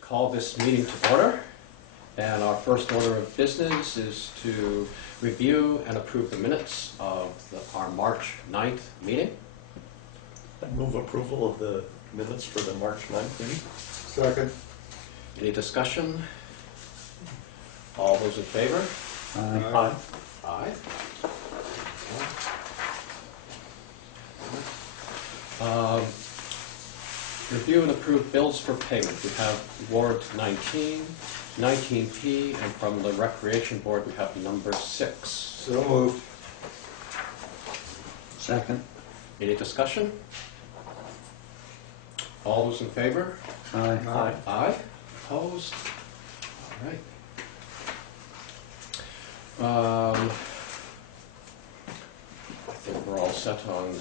Call this meeting to order, and our first order of business is to review and approve the minutes of our March 9th meeting. I move approval of the minutes for the March 9th meeting. Second. Any discussion? All those in favor? Aye. Aye. Review and approve bills for payment. We have Ward 19, 19P, and from the Recreation Board we have number 6. So moved. Second. Any discussion? All those in favor? Aye. Aye. Aye. Opposed? All right. I think we're all set on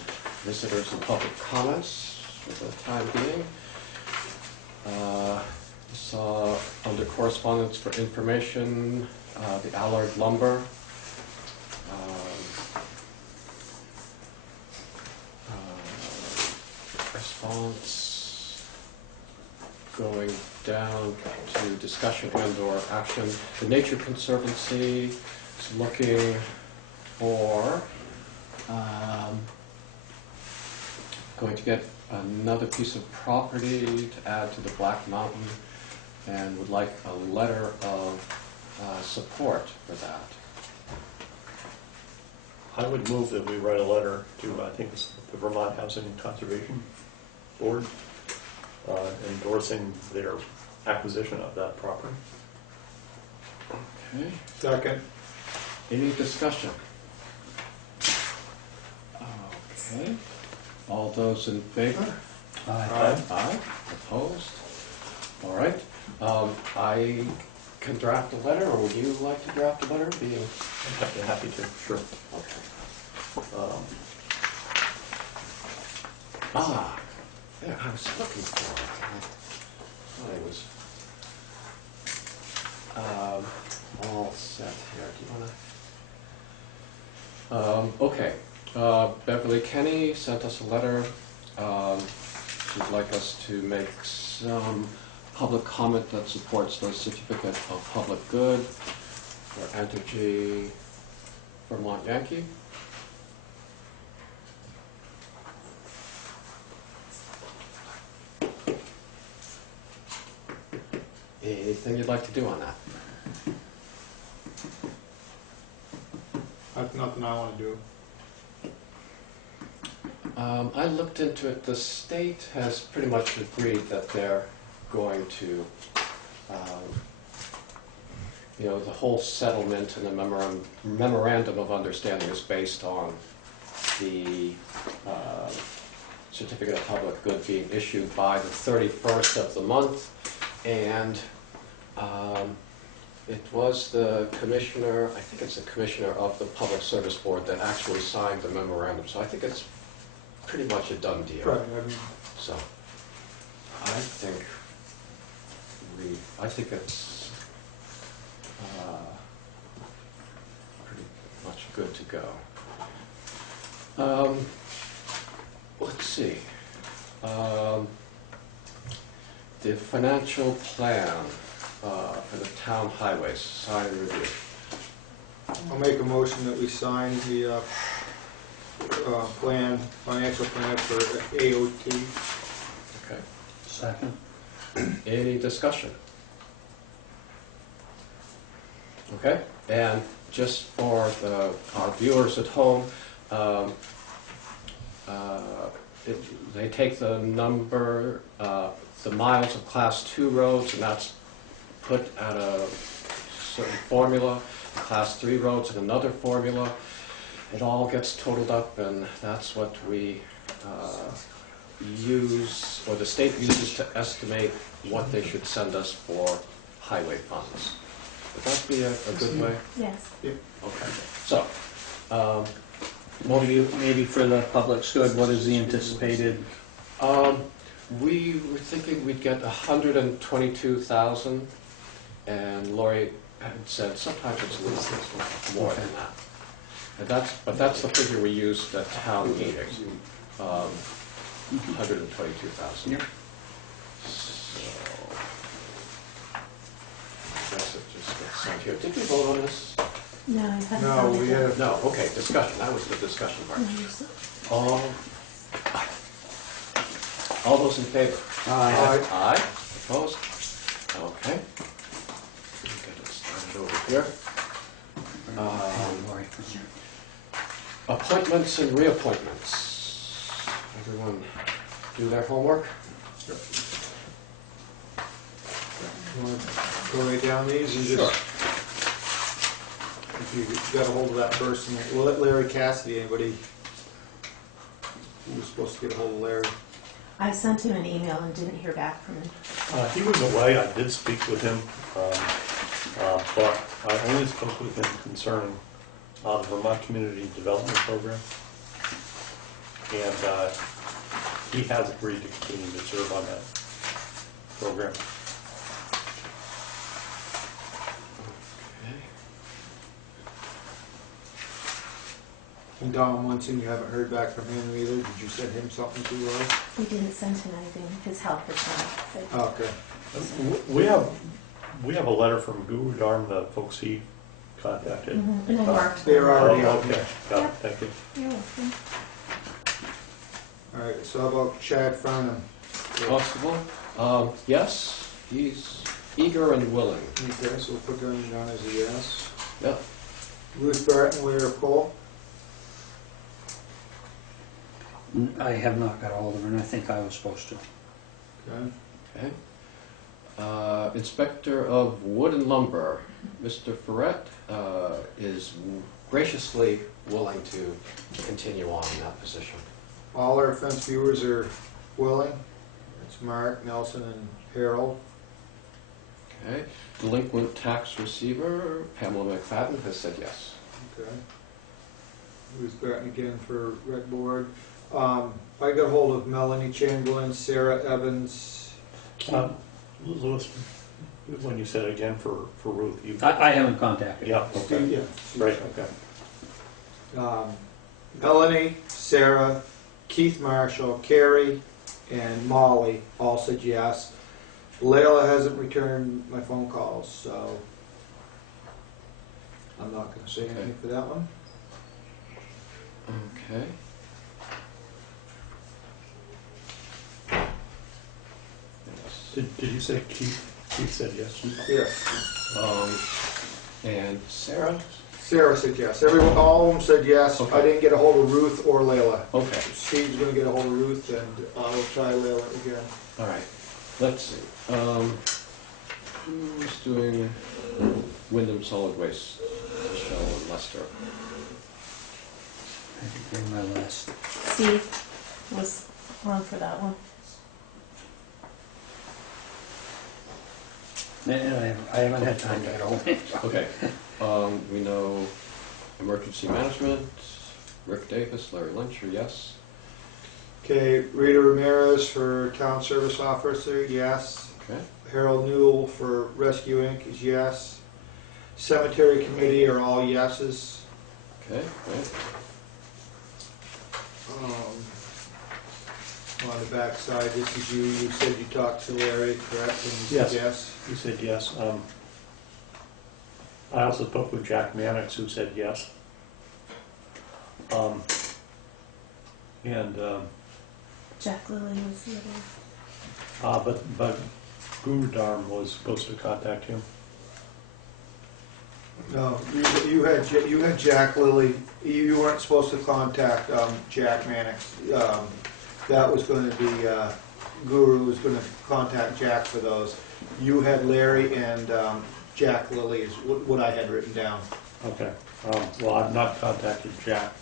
visitors and public comments for the time being. Saw under correspondence for information, the Allard Lumber. Response going down to discussion and or action. The Nature Conservancy is looking for going to get another piece of property to add to the Black Mountain and would like a letter of support for that. I would move that we write a letter to, I think it's the Vermont Housing and Conservation Board, endorsing their acquisition of that property. Okay. Second. Any discussion? Okay. All those in favor? Aye. Aye. Opposed? All right. I can draft a letter, or would you like to draft a letter? Being Happy to, sure. okay. There, I was looking for it. I thought it was all set here. Do you want to? Okay. Beverly Kenny sent us a letter. She'd like us to make some public comment that supports the certificate of public good for Entergy Vermont Yankee. Anything you'd like to do on that? That's nothing I want to do. I looked into it. The state has pretty much agreed that they're going to, the whole settlement and the memorandum of understanding is based on the certificate of public good being issued by the 31st of the month, and it was the commissioner, I think it's the commissioner of the Public Service Board that actually signed the memorandum, so I think it's pretty much a done deal. Right. I mean, So I think it's pretty much good to go. Let's see. The financial plan for the town highways, sign and review. I'll make a motion that we sign the financial plan for AOT. Okay. Second. Any discussion? Okay, and just for our viewers at home, they take the number, the miles of Class 2 roads, and that's put at a certain formula, Class 3 roads at another formula. It all gets totaled up, and that's what we use, or the state uses to estimate what they should send us for highway funds. Would that be a good way? Yes. Okay, so, What do you, maybe for the public's good, what is the anticipated? we were thinking we'd get 122,000, and Lori had said sometimes it's a little more than that. And that's the figure we used at town meeting, 122,000. Yep. So, I guess it just gets sent here. Did we vote on this? No, I haven't No, done it we yet. have, No, okay, discussion, that was the discussion part. No, you said- All those in favor? Aye. Aye, opposed? Okay. Get it started over here. Lori, for you. Appointments and reappointments. Everyone do their homework? you want to go right down these and just, if you got a hold of that person, we'll let Larry Cassidy, anybody who was supposed to get a hold of Larry. I sent him an email and didn't hear back from him. He was away, I did speak with him, but I only spoke with him concerning the Vermont Community Development Program. And he has agreed to continue to serve on that program. And Don Munson, you haven't heard back from him either, did you send him something too, Larry? He didn't send him anything. His health is not Oh, okay. We have a letter from Guru Dharma, the folks he contacted. good. And I marked They're them. already Oh, out okay, there. got it, Yep. thank you. You're welcome. All right, so how about Chad Farnham? Constable? Yes, he's eager and willing. Okay, so we'll put him down as a yes. Yep. Ruth Barton, Ware Cole? I have not got hold of her, and I think I was supposed to. Okay. Okay. Inspector of Wood and Lumber, Mr. Ferret, is graciously willing to continue on in that position. All our fence viewers are willing. It's Mark, Nelson, and Harold. Okay. Delinquent tax receiver, Pamela McFadden, has said yes. Okay. Ruth Barton again for rec board. I got hold of Melanie Chamberlain, Sarah Evans. Louis, when you said again for Ruth, you... I haven't contacted her. Yeah, okay, Yeah. right, okay. Melanie, Sarah, Keith Marshall, Carrie, and Molly all said yes. Layla hasn't returned my phone calls, so I'm not going to say anything for that one. Okay. Yes. Did you say Keith? Keith said yes? Yes. And Sarah? Sarah said yes. Everyone, all of them said yes. Okay. I didn't get a hold of Ruth or Layla. Okay. Steve's going to get a hold of Ruth, and I'll try Layla again. All right. Let's see. Who's doing Wyndham Solid Waste? Michelle and Lester. I can bring my list. Steve was on for that one. And I haven't had time to get hold of it. Okay. We know emergency management, Rick Davis, Larry Lynch, are yes. Okay, Rita Ramirez for Town Service Officer, yes. Okay. Harold Newell for Rescue Inc. is yes. Cemetery Committee are all yeses. Okay, great. On the back side, this is you. You said you talked to Larry, correct? And you said yes. You said yes. I also spoke with Jack Mannix, who said yes. Jack Lilly was the other. But Guru Dharma was supposed to contact him. No, you had Jack Lilly, you weren't supposed to contact Jack Mannix. That was going to be, Guru was going to contact Jack for those. You had Larry and Jack Lilly is what I had written down. Okay. Well, I've not contacted Jack,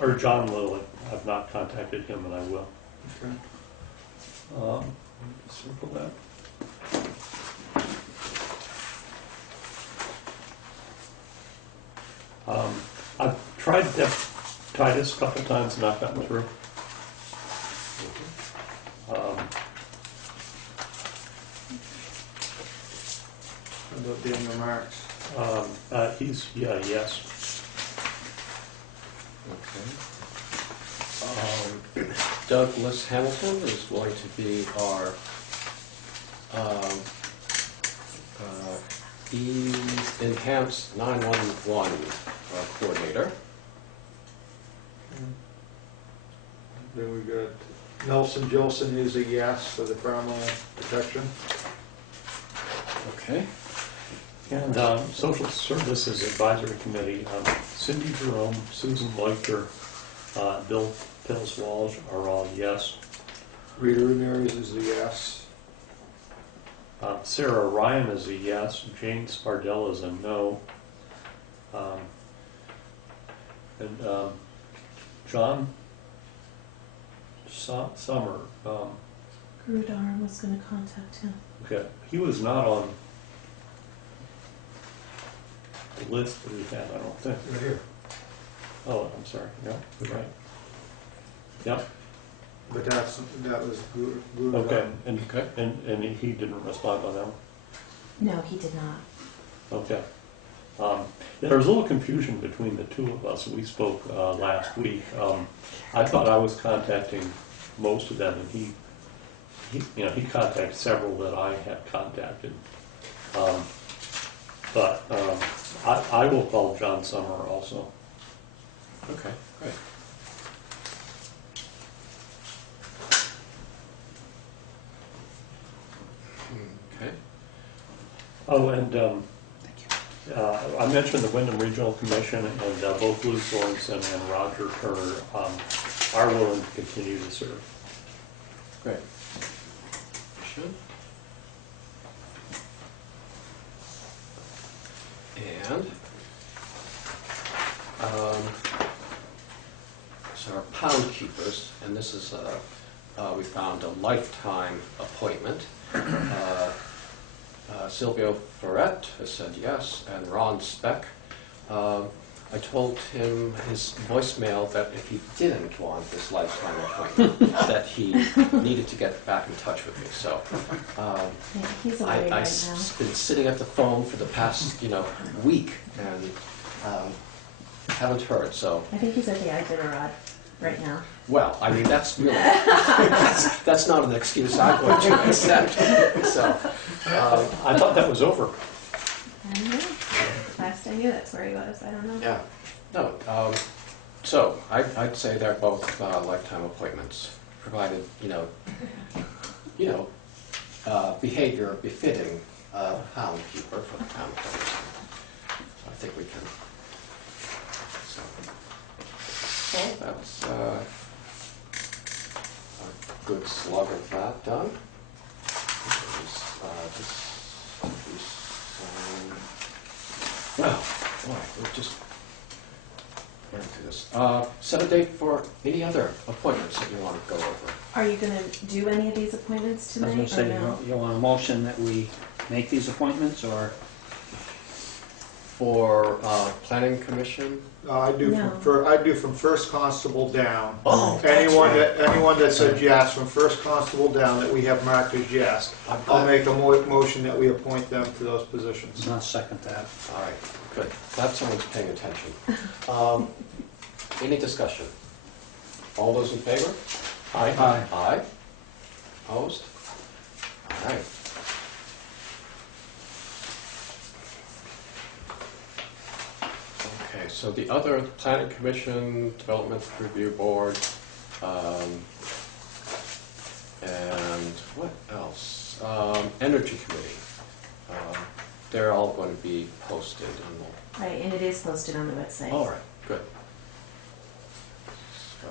or John Lilly. I've not contacted him, and I will. Okay. Circle that. I've tried Titus a couple times and not gotten through. How about Daniel Marks? He's, yes. Okay. Douglas Hamilton is going to be our enhanced 911 coordinator. Then we got Nelson Jolson is a yes for the farmland protection. Okay. And Social Services Advisory Committee, Cindy Jerome, Susan Leichter, Bill Pills-Walsh are all yes. Rita Ramirez is a yes. Sarah Ryan is a yes. Jane Spardell is a no. John Summer, Guru Dharma was going to contact him. okay, he was not on the list that we had, I don't think. Right here. Oh, I'm sorry, yeah, you're right. Yep, But that was Guru. okay, Okay. and he didn't respond on that one? No, he did not. Okay. There was a little confusion between the two of us. We spoke last week. I thought I was contacting most of them, and he contacted several that I had contacted. But I will call John Summer also. Okay, great. Okay. Oh, and I mentioned the Wyndham Regional Commission, and both Lou Sorensen and Roger Turner are willing to continue to serve. Great. Should. And so our pound keepers, and this is we found a lifetime appointment. Silvio Ferret has said yes, and Ron Speck. I told him his voicemail that if he didn't want this lifetime appointment, that he needed to get back in touch with me. So He's away right now. I've been sitting at the phone for the past week and haven't heard. So I think he's at the Iditarod right now. well, I mean that's really that's not an excuse I'm going to accept. So I thought that was over. I don't know. Last I knew, that's where he was. I don't know. yeah, no. So I'd say they're both lifetime appointments, provided behavior befitting pound keeper for the town of Dummerston. So I think we can. So that's a good slug of that done. Well, boy, we're just running through this. Set a date for any other appointments that you want to go over. Are you going to do any of these appointments I was tonight gonna say, or no? you want a motion that we make these appointments, or? For Planning Commission? I do No. from first constable down. Oh, Anyone that said yes from first constable down that we have marked as yes, I'll make a motion that we appoint them to those positions. I'll second that. All right, good. Glad someone's paying attention. Any discussion? All those in favor? Aye. Aye. Opposed? All right. Okay, so the other Planning Commission, Development Review Board, and what else? Energy Committee. they're all going to be posted and we'll... Right, and it is posted on the website. All right, good. So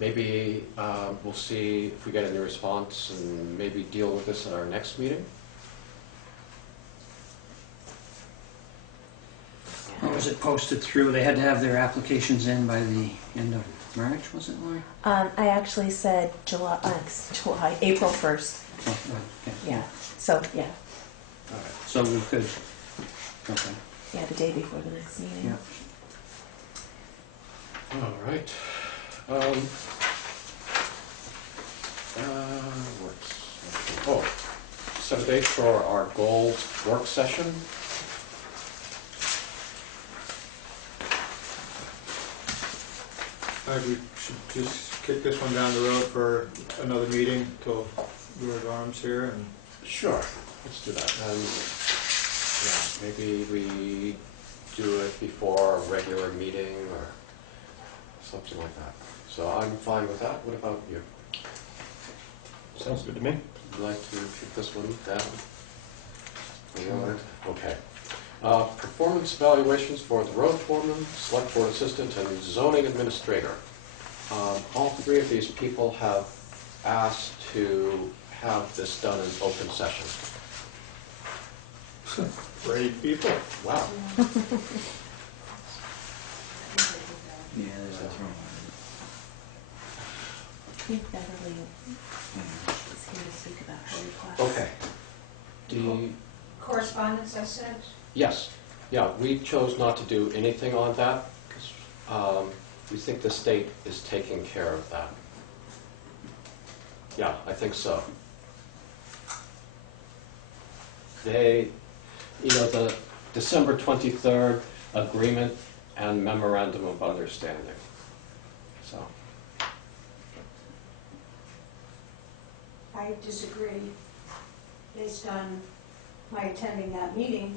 maybe we'll see if we get any response and maybe deal with this at our next meeting. How was it posted through? They had to have their applications in by the end of March, was it, Lori? I actually said April 1st. Oh, right, okay. Yeah, so, yeah, All right. So we could, okay, yeah, the day before the next meeting. yeah. All right. Set a date for our goals work session. We should just kick this one down the road for another meeting till George Arms here and. Sure, let's do that. And yeah, maybe we do it before a regular meeting or something like that. So I'm fine with that. What about you? Sounds good to me. Would you like to kick this one down? Okay. Performance evaluations for the road foreman, select board assistant, and zoning administrator. All three of these people have asked to have this done in open session. Brave people. Wow. Yeah, there's that throw. I think Beverly is here to speak about her request. Okay. The Correspondence, I said. Yes, yeah, we chose not to do anything on that because we think the state is taking care of that. Yeah, I think so. They, the December 23rd agreement and memorandum of understanding. So, I disagree, based on my attending that meeting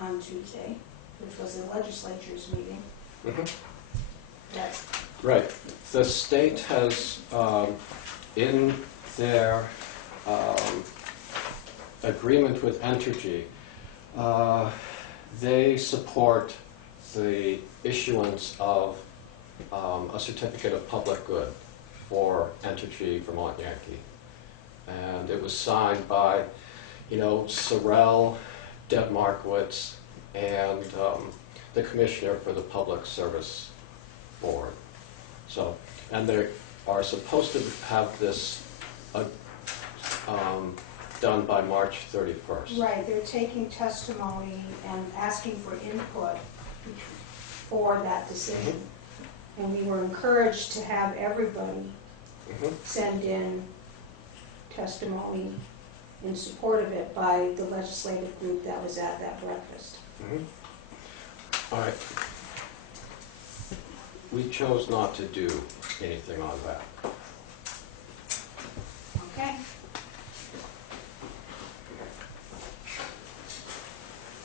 on Tuesday, which was the legislature's meeting. That right. The state has, in their agreement with Entergy, they support the issuance of a certificate of public good for Entergy Vermont Yankee. And it was signed by, Sorrell, Deb Markowitz, and the Commissioner for the Public Service Board. So, and they are supposed to have this done by March 31st. right, they're taking testimony and asking for input for that decision. And we were encouraged to have everybody send in testimony in support of it by the legislative group that was at that breakfast. All right. We chose not to do anything on that. Okay?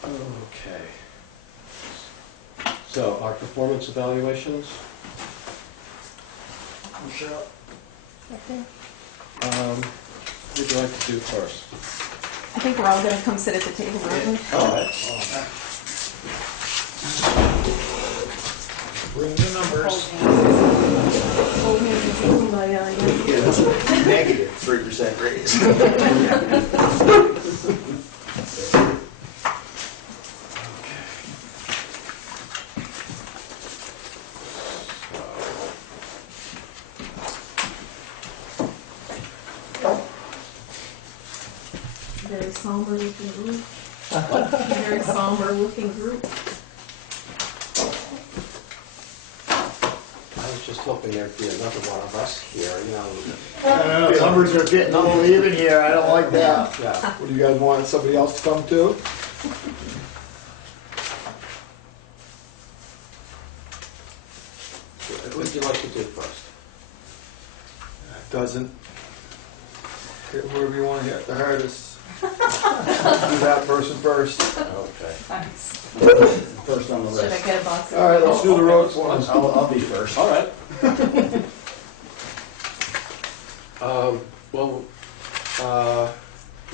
Okay. So our performance evaluations. Right there. What would you like to do first? I think we're all going to come sit at the table, aren't we? All right. Bring the numbers. Hold hands and take them by, yeah. Yeah, that's a negative 3% raise. Very somber looking group. Very somber looking group. I was just hoping there'd be another one of us here, I don't know, numbers are getting uneven here, I don't like that. Yeah. What, do you guys want somebody else to come too? What would you like to do first? Doesn't. Hit wherever you want to hit the hardest. Do that person first. Okay. Thanks. First on the Should I list. get a box of? All right, let's do the roads one. I'll be first. All right. Well,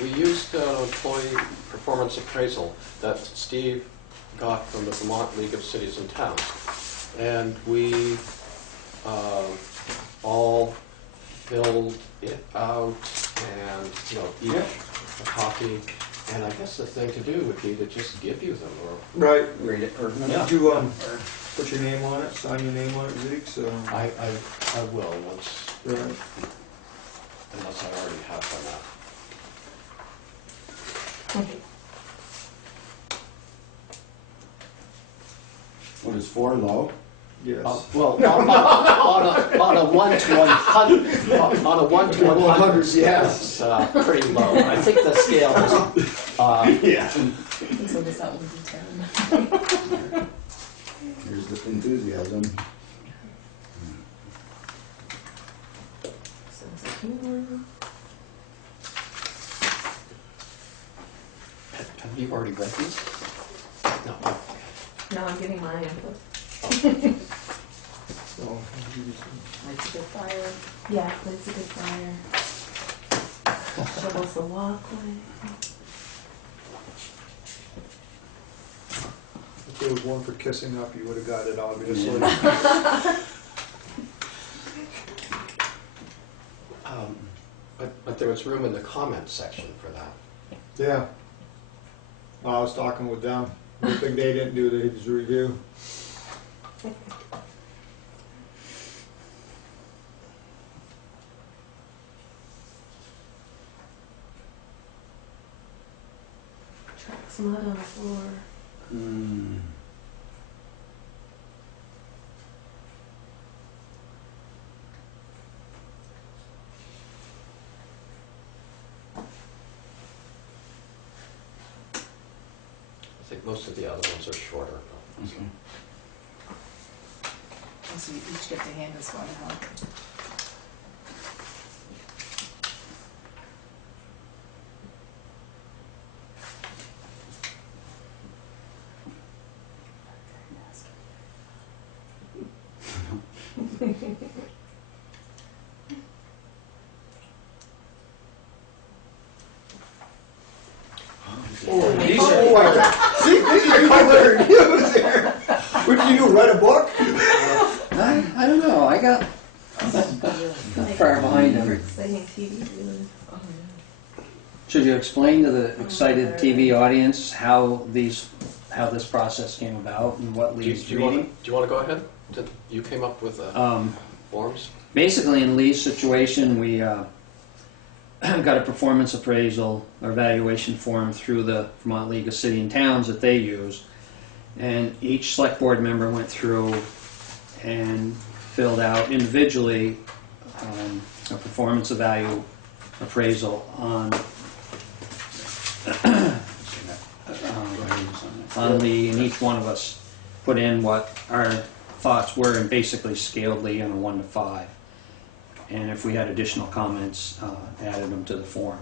we used an employee performance appraisal that Steve got from the Vermont League of Cities and Towns. And we all filled it out and, you know, each a copy. And I guess the thing to do would be to just give you them, or Right. Read it, or, Did you, put your name on it, sign your name on it, Zeke, so. I will once, Right. unless I already have done that. What is 4 low? Yes. Well, on a 1 to 100, on a 1 to 100, yes. it's pretty low. I think the scale is, Yeah. So this that would be 10. Here's the enthusiasm. Sense of humor. have you already read these? No. No, I'm giving my input. So, Lights a good fire. Yeah, lights a good fire. Shovels the walkway. if there was one for kissing up, you would have got it, obviously. But there was room in the comments section for that. Yeah. I was talking with them. Good thing they didn't do his review. Tracks mud on the floor. Hmm. I think most of the other ones are shorter. Okay. So you each get to hand us one out. Oh, these are color reviews here. What did you write a book? I don't know, I got far behind them. Exciting TV viewing. Should you explain to the excited TV audience how this process came about and what Lee's Do you want reading? to go ahead? You came up with the forms? Basically, in Lee's situation, we got a performance appraisal or evaluation form through the Vermont League of City and Towns that they use, and each select board member went through and filled out individually a performance appraisal on Lee, and each one of us put in what our thoughts were and basically scaled Lee on a 1 to 5. And if we had additional comments, added them to the form.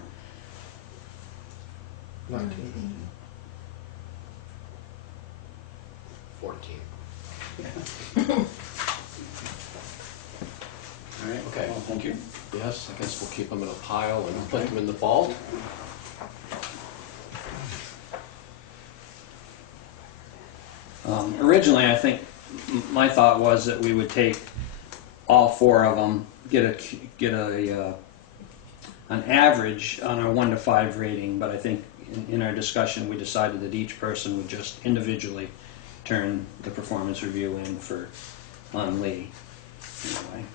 14. All right. Okay. Well, thank you. Yes, I guess we'll keep them in a pile and put them in the vault. Originally, I think my thought was that we would take all 4 of them, get an average on our 1 to 5 rating, but I think in our discussion we decided that each person would just individually turn the performance review in on Lee. Anyway.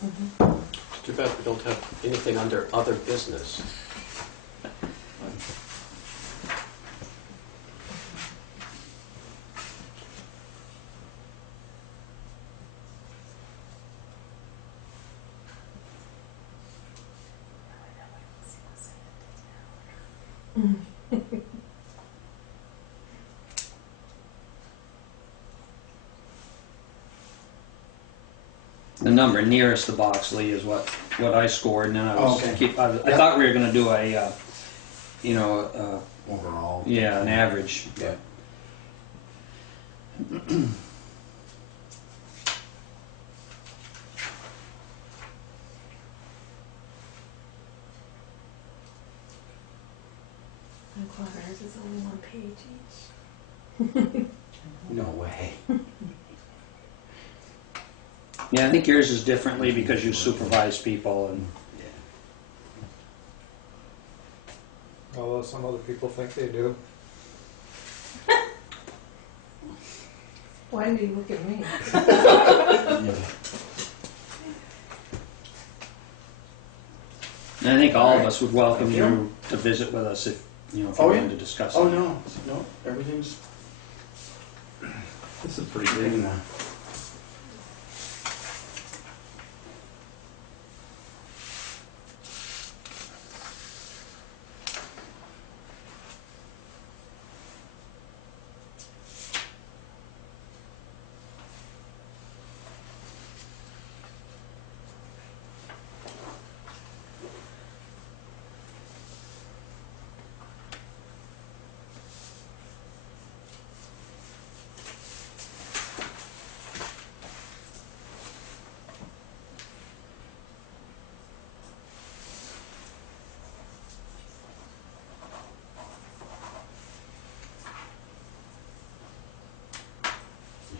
It's too bad we don't have anything under other business. The number nearest the box, Lee, is what I scored, and then I was Okay. I thought we were going to do a overall. Yeah, an average. Yeah. I'm glad ours is only 1 page each. No way. Yeah, I think yours is differently because you supervise people and, Although some other people think they do. Why do you look at me? and I think all of us would welcome you to visit with us if you wanted to discuss it. Oh, no, everything's, this is pretty big now.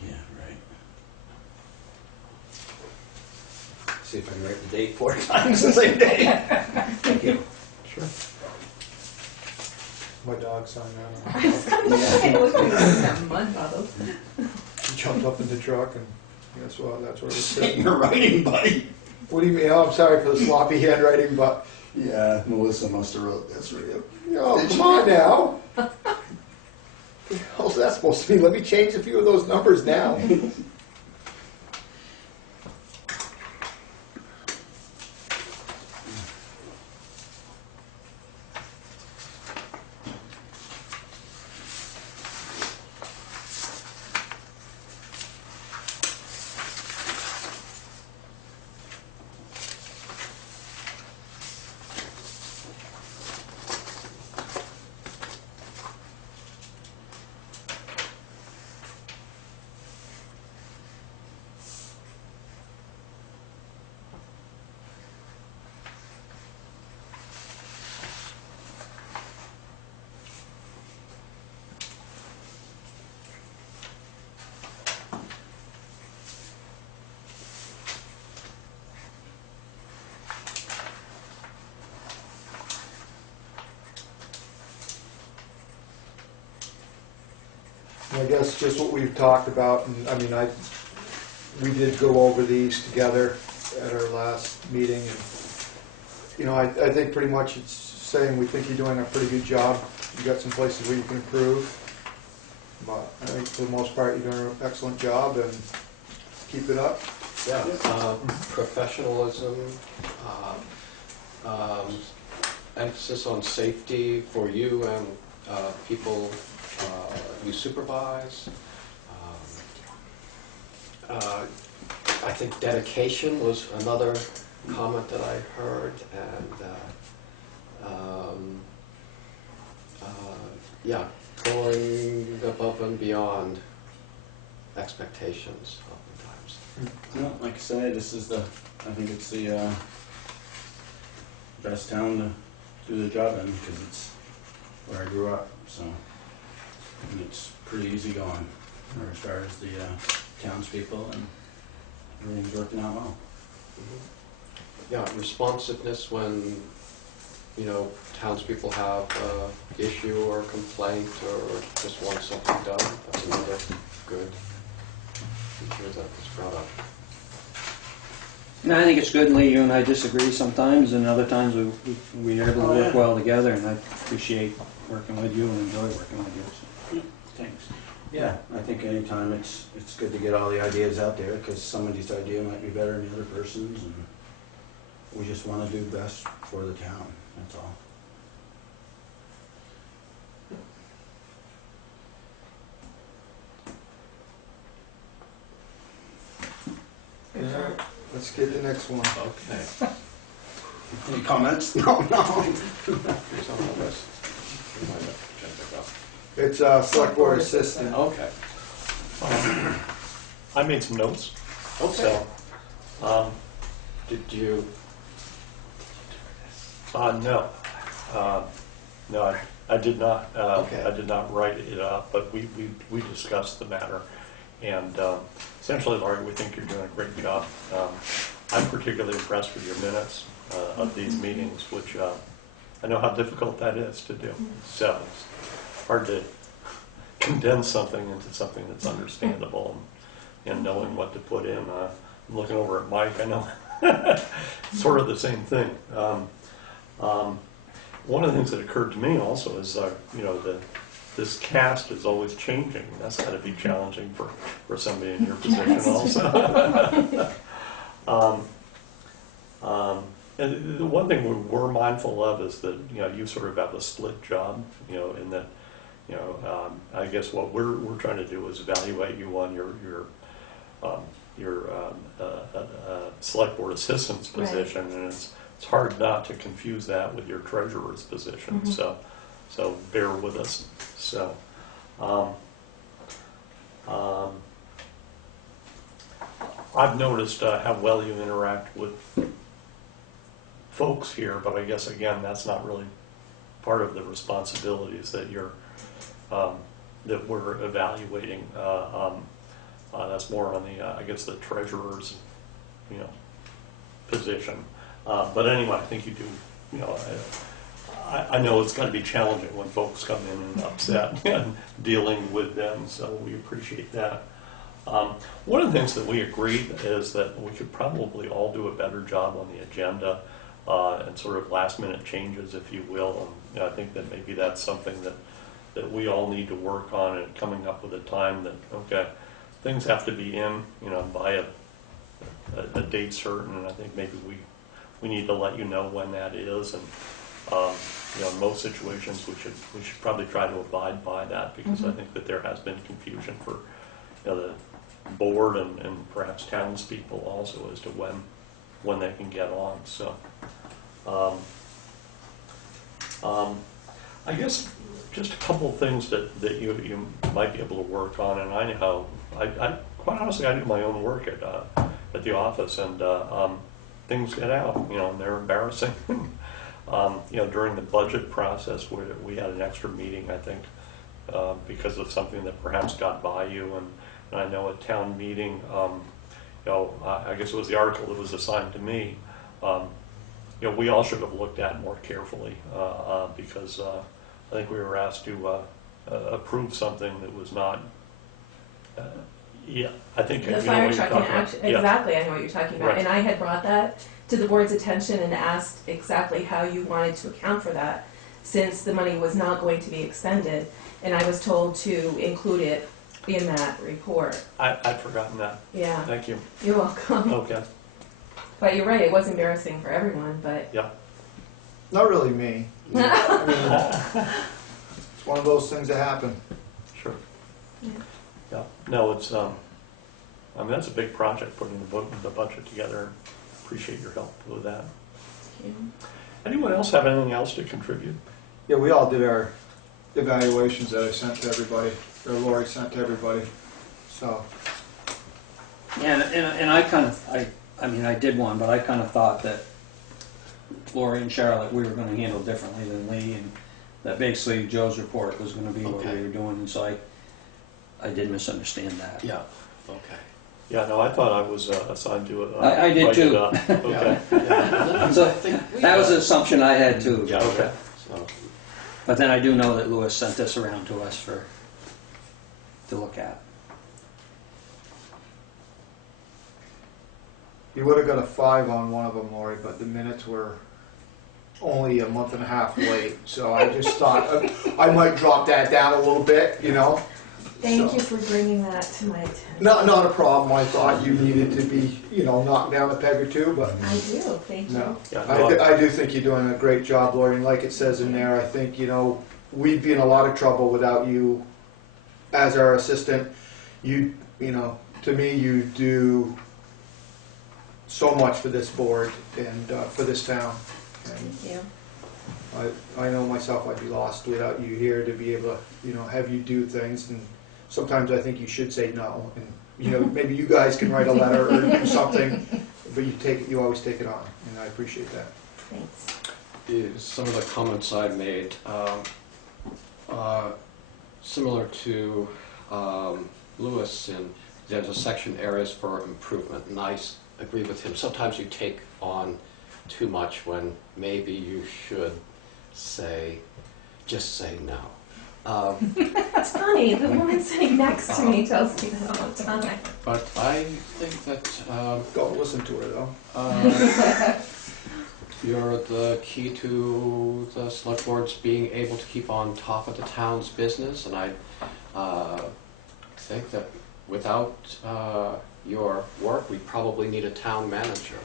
Yeah, right. See if I can write the date 4 times the same day. Thank you. Sure. My dog signed that. I was gonna say, look at that mud bottle. He jumped up in the truck and guess what, that's where it was sitting. You're writing, buddy. What do you mean? Oh, I'm sorry for the sloppy handwriting, but, Yeah, Melissa must have wrote this for you. oh, come on now. What the hell's that supposed to be? Let me change a few of those numbers now. I guess just what we've talked about, and I mean, we did go over these together at our last meeting, and, I think pretty much it's saying we think you're doing a pretty good job. You got some places where you can improve, but I think for the most part, you're doing an excellent job, and keep it up. Yeah, professionalism, emphasis on safety for you and people you supervise. I think dedication was another comment that I heard, and yeah, going above and beyond expectations oftentimes. Well, like I say, this is I think it's the best town to do the job in because it's where I grew up, so. And it's pretty easy going as far as the townspeople, and everything's working out well. Yeah, responsiveness when, townspeople have an issue or complaint or just want something done. That's another good feature that was brought up. No, I think it's good, Lee, you and I disagree sometimes, and other times we're able to work well together, and I appreciate working with you and enjoy working with you. So. Thanks. Yeah, I think anytime it's good to get all the ideas out there because somebody's idea might be better than the other person's, and we just want to do best for the town. That's all. Yeah, let's get the next one. Okay. Any comments? No. Here's on the list. Remind me, check that out. It's select board assistant. Okay. I made some notes, Okay. so, Did you? no. No, I did not, Okay. I did not write it up, but we discussed the matter. And essentially, Laurie, we think you're doing a great job. I'm particularly impressed with your minutes of these meetings, which I know how difficult that is to do. So it's hard to condense something into something that's understandable and knowing what to put in. I'm looking over at Mike, I know sort of the same thing. One of the things that occurred to me also is, you know, this cast is always changing. That's got to be challenging for somebody in your position also. And the one thing we're mindful of is that, you know, you sort of have a split job, you know, in that, you know, I guess what we're trying to do is evaluate you on your select board assistant's position, and it's hard not to confuse that with your treasurer's position. So bear with us. So. I've noticed how well you interact with folks here, but I guess again that's not really part of the responsibilities that you're that we're evaluating. That's more on the I guess the treasurer's, you know, position. But anyway, I think you do. You know, I know it's got to be challenging when folks come in and upset and dealing with them. So we appreciate that. One of the things that we agreed is that we could probably all do a better job on the agenda and sort of last minute changes, if you will. And you know, I think that maybe that's something that we all need to work on, and coming up with a time that, okay, things have to be in, you know, by a date certain. And I think maybe we need to let you know when that is. And you know, in most situations we should probably try to abide by that, because I think that there has been confusion for, you know, the board and perhaps townspeople also as to when they can get on. So I guess just a couple of things that you might be able to work on. And I know I quite honestly I do my own work at the office, and things get out, you know, and they're embarrassing. You know, during the budget process, we had an extra meeting, I think, because of something that perhaps got by you. And I know at town meeting, you know, I guess it was the article that was assigned to me. You know, we all should have looked at more carefully because I think we were asked to approve something that was not. Yeah, I think The You know fire what you're truck, talking about. exactly, I know what you're talking about. Right. And I had brought that to the board's attention and asked exactly how you wanted to account for that, since the money was not going to be expended. And I was told to include it in that report. I'd forgotten that. Yeah, Thank you. you're welcome. Okay. But you're right, it was embarrassing for everyone, but Yeah. Not really me. I mean, it's one of those things that happen. Sure. Yeah. Yeah. No, it's I mean, that's a big project, putting the budget together. Appreciate your help with that. Anyone else have anything else to contribute? Yeah, we all did our evaluations that I sent to everybody, or Lori sent to everybody. So, And I kind of, I mean, I did one, but I kind of thought that Lori and Charlotte, we were going to handle differently than Lee, and that basically Joe's report was going to be what Okay. we were doing, and so I did misunderstand that. Yeah. Okay. Yeah, no, I thought I was assigned to it. I did write too. it up. Okay. Yeah. So I think we, that was an assumption I had too. Yeah. Okay. So, But then I do know that Lewis sent this around to us to look at. you would have got a 5 on one of them, Lori, but the minutes were only a month and a half late. So I just thought I might drop that down a little bit, you know. thank So- you for bringing that to my attention. Not a problem. I thought you needed to be, you know, knocked down a peg or two, but I do, thank you. no. Yeah, no, I do think you're doing a great job, Lori, and like it says in there, I think, you know, we'd be in a lot of trouble without you as our assistant. You know, to me, you do so much for this board and for this town. And Thank you. I know myself, I'd be lost without you here to be able to, have you do things, and sometimes I think you should say no, and, maybe you guys can write a letter or do something, but you always take it on, and I appreciate that. Thanks. Some of the comments I made, similar to Lewis, in there's a section areas for improvement, and I agree with him. Sometimes you take on too much when maybe you should just say no. It's funny, the woman sitting next to me tells me that all the time. But I think that Don't listen to her, though. you're the key to the select board's being able to keep on top of the town's business, and I think that without your work, we probably need a town manager.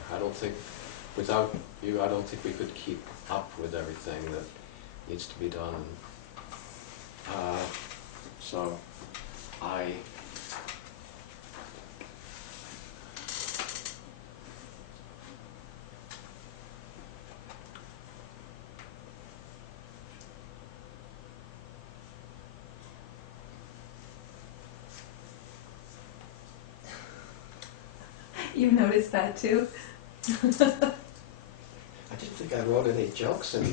Without you, I don't think we could keep up with everything that needs to be done. So You noticed that too? I didn't think I wrote any jokes in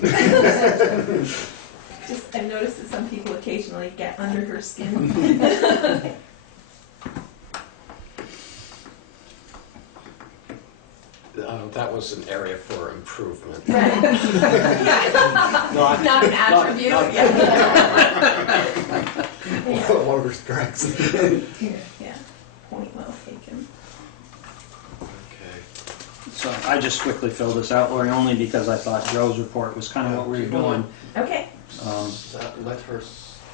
I've noticed that some people occasionally get under her skin. That was an area for improvement. Right. Not an attribute. One of her strengths. Yeah, point well taken. Okay. So I just quickly filled this out, Lori, only because I thought Joe's report was kind of what we were doing. Okay. Let her.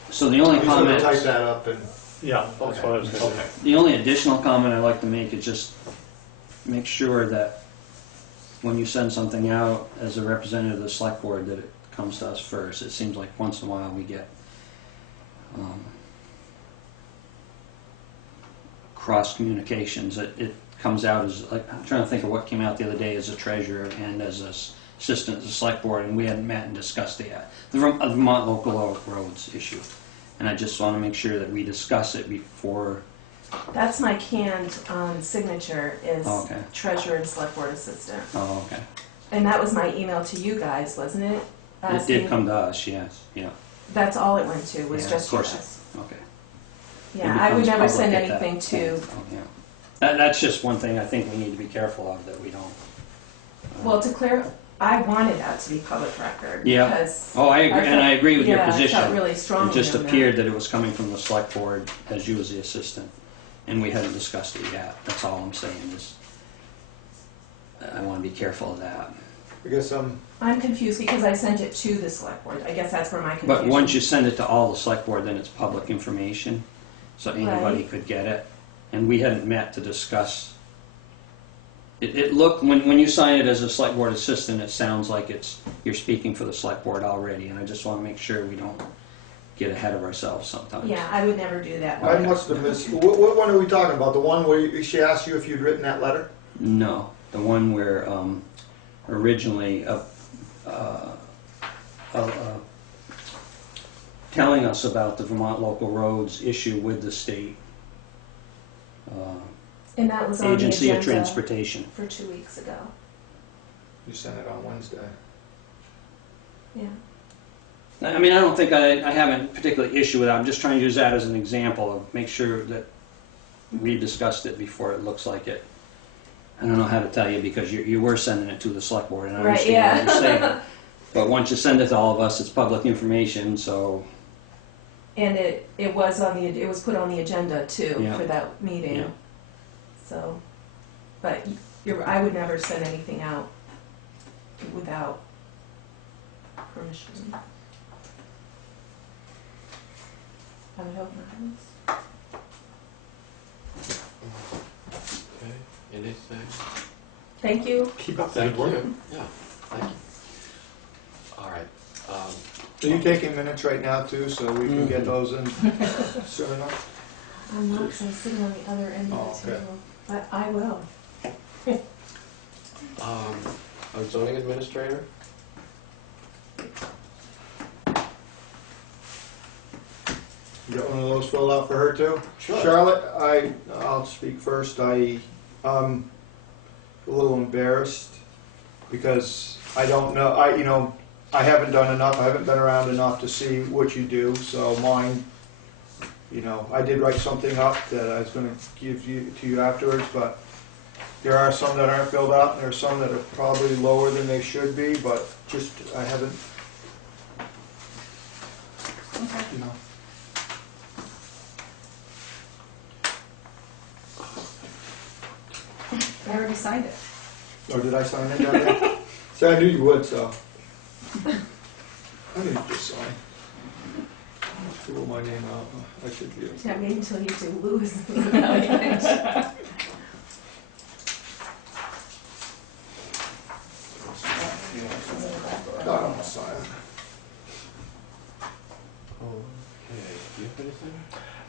So the only He's gonna comment, type that up and. Yeah, that's what I was gonna say. the only additional comment I'd like to make is just make sure that when you send something out as a representative of the select board, that it comes to us first. It seems like once in a while we get cross communications. It comes out as, like, I'm trying to think of what came out the other day as a treasurer and as an assistant to the select board, and we hadn't met and discussed it yet. The Vermont local roads issue. And I just want to make sure that we discuss it before. That's my canned signature is Oh, okay. treasurer and select board assistant. Oh, okay. And that was my email to you guys, wasn't it? It did come to us, yes, yeah. That's all it went to, was Yeah, just of course you guys. Okay. Yeah, It I would becomes never send public at that anything to, point. Oh, yeah. That's just one thing I think we need to be careful of, that we don't. well, to clarify, I wanted that to be public record. Yeah. Because Oh, I agree, and I agree with your yeah, I position. felt really strongly It just on that. appeared that it was coming from the select board as you as the assistant, and we hadn't discussed it yet. That's all I'm saying is, I want to be careful of that. I guess I'm confused because I sent it to the select board. I guess that's where my confusion. But once you send it to all the select board, then it's public information, so anybody Right. could get it. And we hadn't met to discuss. It looked, when you sign it as a select board assistant, it sounds like you're speaking for the select board already, and I just want to make sure we don't get ahead of ourselves sometimes. Yeah, I would never do that. I must have missed. What one are we talking about? The one where she asked you if you'd written that letter? No, the one where originally telling us about the Vermont local roads issue with the state And that was on the Agency of agenda Transportation. for 2 weeks ago. You sent it on Wednesday. Yeah. I mean, I don't think I have a particular issue with that. I'm just trying to use that as an example of make sure that we discussed it before it looks like it. I don't know how to tell you because you were sending it to the select board, and I Right, understand what yeah. you're saying. But once you send it to all of us, it's public information, so And it was put on the agenda too Yeah. for that meeting. Yeah. So, but I would never send anything out without permission. I would hope not. Okay, anything? Thank you. Keep up the Thank good work. you. Yeah, thank you. All right. Are you taking minutes right now too, so we can get those in soon enough? I'm not, because I'm sitting on the other end Oh, of the okay. table. But I will. Our zoning administrator? You got one of those filled out for her too? Sure. Charlotte, I'll speak first. I'm a little embarrassed because I don't know, I haven't done enough, I haven't been around enough to see what you do, so mine, I did write something up that I was gonna give to you afterwards, but there are some that aren't filled out, and there are some that are probably lower than they should be, but just, I haven't, Okay. I already signed it. Or did I sign it down there? See, I knew you would, so. I didn't just sign. Fill my name out. I should be. Not wait until you do lose the evaluation. I don't sign. Okay, do you have anything?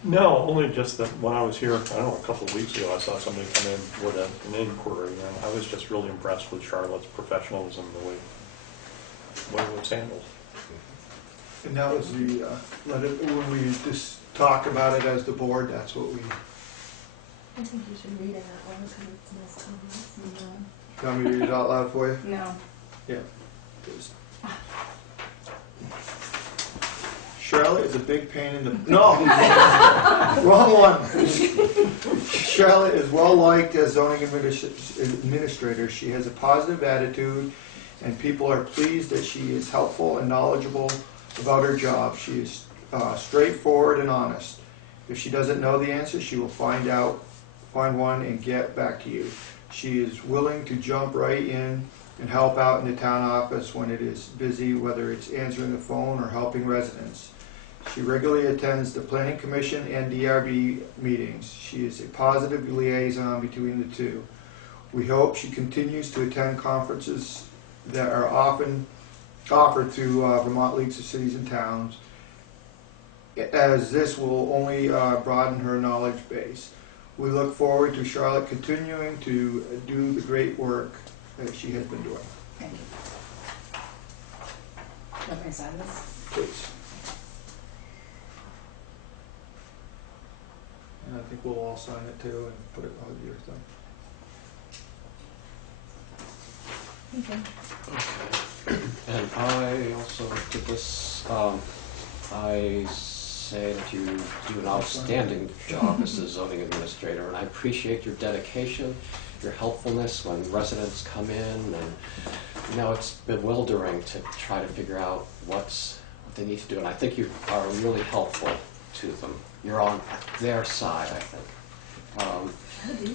No, only just that when I was here, I don't know, a couple of weeks ago, I saw somebody come in with an inquiry, and I was just really impressed with Charlotte's professionalism, the way it was handled. And that was the, when we just talked about it as the board, that's what we, I think you should read it that way because it's nice comments. you want me to read it out loud for you? No. Yeah. Charlotte is a big pain in the... No! Wrong one! Charlotte is well-liked as zoning administrator. She has a positive attitude, and people are pleased that she is helpful and knowledgeable about her job. She is straightforward and honest. If she doesn't know the answer, she will find one and get back to you. She is willing to jump right in and help out in the town office when it is busy, whether it's answering the phone or helping residents. She regularly attends the Planning Commission and DRB meetings. She is a positive liaison between the two. We hope she continues to attend conferences that are often offered through Vermont Leagues of Cities and Towns, as this will only broaden her knowledge base. We look forward to Charlotte continuing to do the great work that she has been doing. Thank you. Let me sign this. Please. And I think we'll all sign it too and put it on your thing. Okay. And I also did this, I say that you do an outstanding job as a zoning administrator, and I appreciate your dedication, your helpfulness when residents come in, and it's bewildering to try to figure out what they need to do, and I think you are really helpful to them. You're on their side, I think.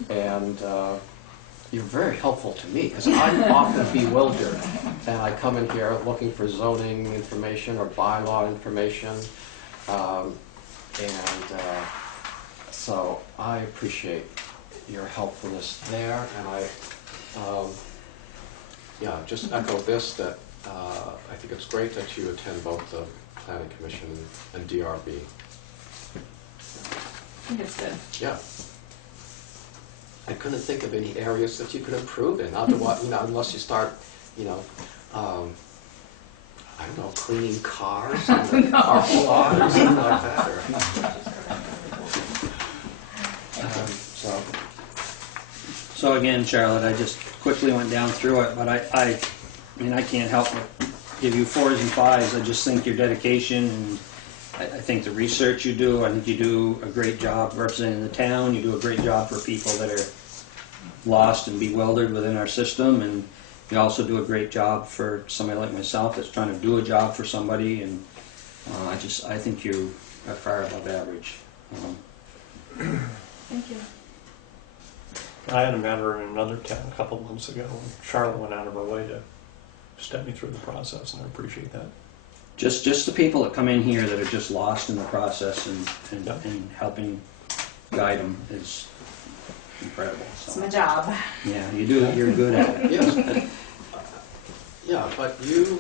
And you're very helpful to me, because I'm often bewildered, and I come in here looking for zoning information or bylaw information, so I appreciate your helpfulness there, and I just echo this, that I think it's great that you attend both the Planning Commission and DRB. I think it's good. Yeah. I couldn't think of any areas that you could improve in, otherwise, unless you start, I don't know, cleaning cars in the parking lot or something like that. So again, Charlotte, I just quickly went down through it, but I mean, I can't help but give you 4s and 5s. I just think your dedication, and I think the research you do, I think you do a great job representing the town. You do a great job for people that are lost and bewildered within our system, and you also do a great job for somebody like myself that's trying to do a job for somebody, and I think you are far above average. Thank you. I had a matter in another town a couple of months ago, and Charlotte went out of her way to step me through the process, and I appreciate that. Just the people that come in here that are just lost in the process and helping guide them is incredible. It's So, my job. yeah, you do. You're good at it. Yes. Yeah, but you,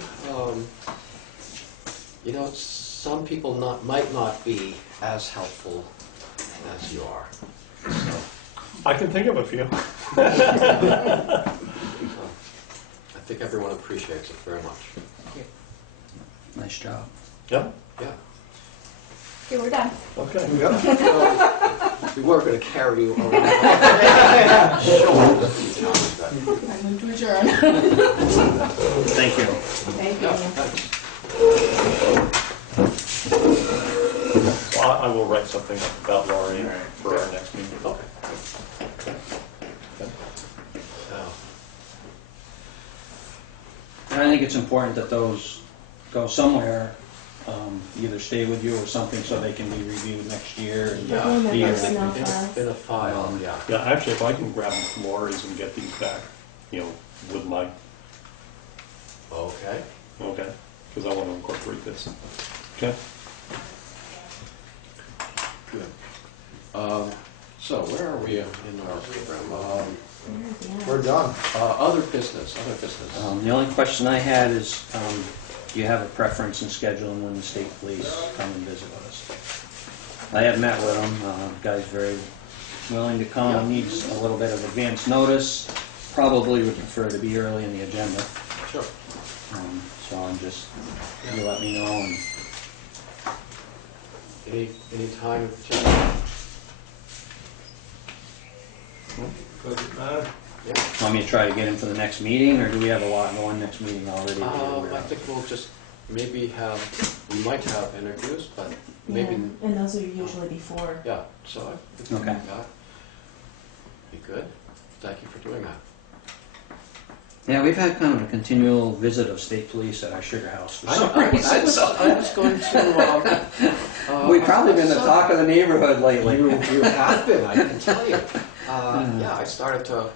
some people might not be as helpful as you are. So, I can think of a few. I think everyone appreciates it very much. Nice job. Yeah, Yeah. Okay, we're done. okay. We were gonna carry you around. Show us a few times, but- I move to adjourn. Thank you. Thank you. Yeah, thanks. So I will write something up about Laurie for our next meeting. Okay. Now, And I think it's important that those go somewhere, either stay with you or something so they can be reviewed next year. And They're going in Yeah. the personnel files. in a file, yeah. Yeah, actually, if I can grab Laurie's and get these back, with my, Okay. okay, because I want to incorporate this. Okay? Good. So where are we in our program? We're done. Other business. The only question I had is, do you have a preference in scheduling when the state police come and visit us? I have met with them, guy's very willing to come, Yeah. needs a little bit of advance notice, probably would prefer to be early in the agenda. Sure. So I'm just, you let me know, and Any time in particular? Doesn't matter. Yeah. want me to try to get him for the next meeting, or do we have a lot going next meeting already? I think we'll just maybe we might have interviews, but Yeah, maybe, and those are usually before. yeah, so I think Okay. that be good. Thank you for doing that. Yeah, we've had kind of a continual visit of state police at our sugar house for some I reason, so. was going to, We've probably been the talk of the neighborhood lately. You have been, I can tell you. Yeah, I started to,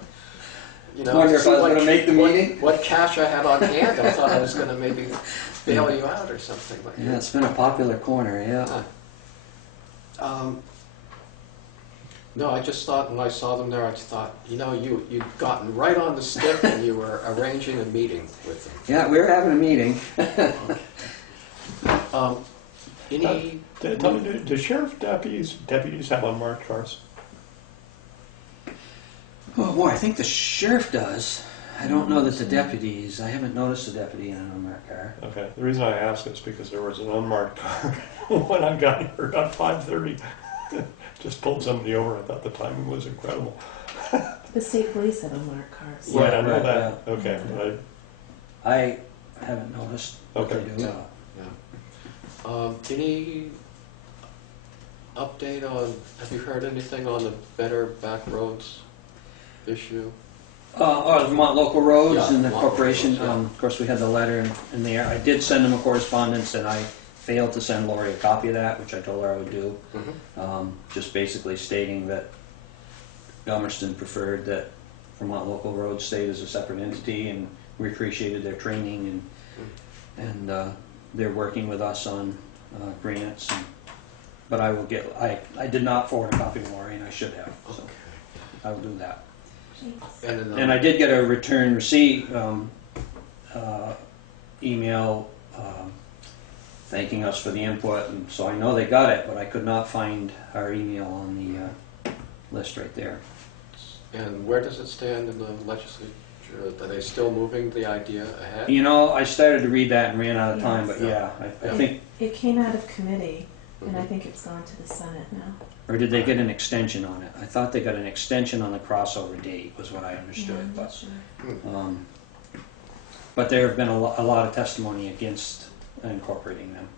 Wonder if see I was gonna make the meeting? What cash I had on hand. I thought I was gonna maybe bail you out or something, but Yeah, it's been a popular corner, yeah. No, I just thought when I saw them there, I just thought, you'd gotten right on the stick and you were arranging a meeting with them. Yeah, we were having a meeting. Any? Tell me, do sheriff deputies have unmarked cars? Oh boy, I think the sheriff does. I don't know that the deputies, I haven't noticed a deputy in an unmarked car. Okay, the reason I ask is because there was an unmarked car when I got here at 5:30. Just pulled somebody over. I thought the timing was incredible. The state police have unmarked cars. Yeah, Right, I know right, that. Okay, but I haven't noticed what Okay. they do. Any update on, have you heard anything on the Better Back Roads issue? The Vermont Local Roads Yeah, and the Vermont corporation, Local Roads, yeah. of course, we had the letter in there. I did send them a correspondence, and I failed to send Lori a copy of that, which I told her I would do. Just basically stating that Dummerston preferred that Vermont Local Roads stayed as a separate entity, and we appreciated their training, and they're working with us on grants. But I will get, I did not forward a copy to Lori, and I should have, so I will do that. And I did get a return receipt email thanking us for the input, and so I know they got it, but I could not find our email on the list right there. And where does it stand in the legislature? Are they still moving the idea ahead? I started to read that and ran out of time, but yeah, I think, It came out of committee, and I think it's gone to the Senate now. or did they get an extension on it? I thought they got an extension on the crossover date, was what I Yeah, understood, I'm not but. sure. But there have been a lot of testimony against incorporating them.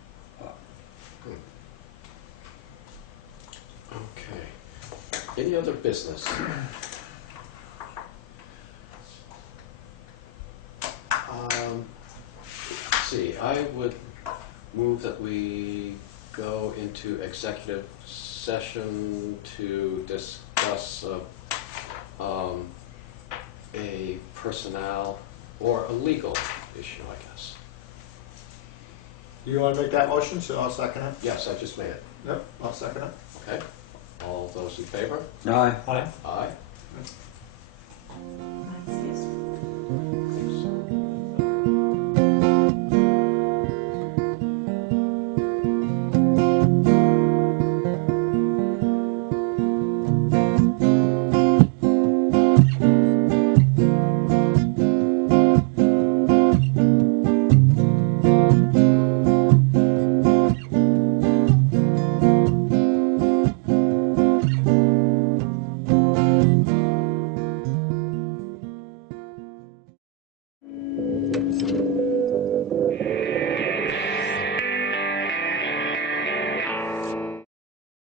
Okay. Any other business? Let's see, I would move that we go into executive session to discuss a personnel or a legal issue, I guess. Do you want to make that motion, so I'll second it? Yes, I just made it. Yep, I'll second it. Okay. All those in favor? Aye. Aye. Aye. Mine's yes.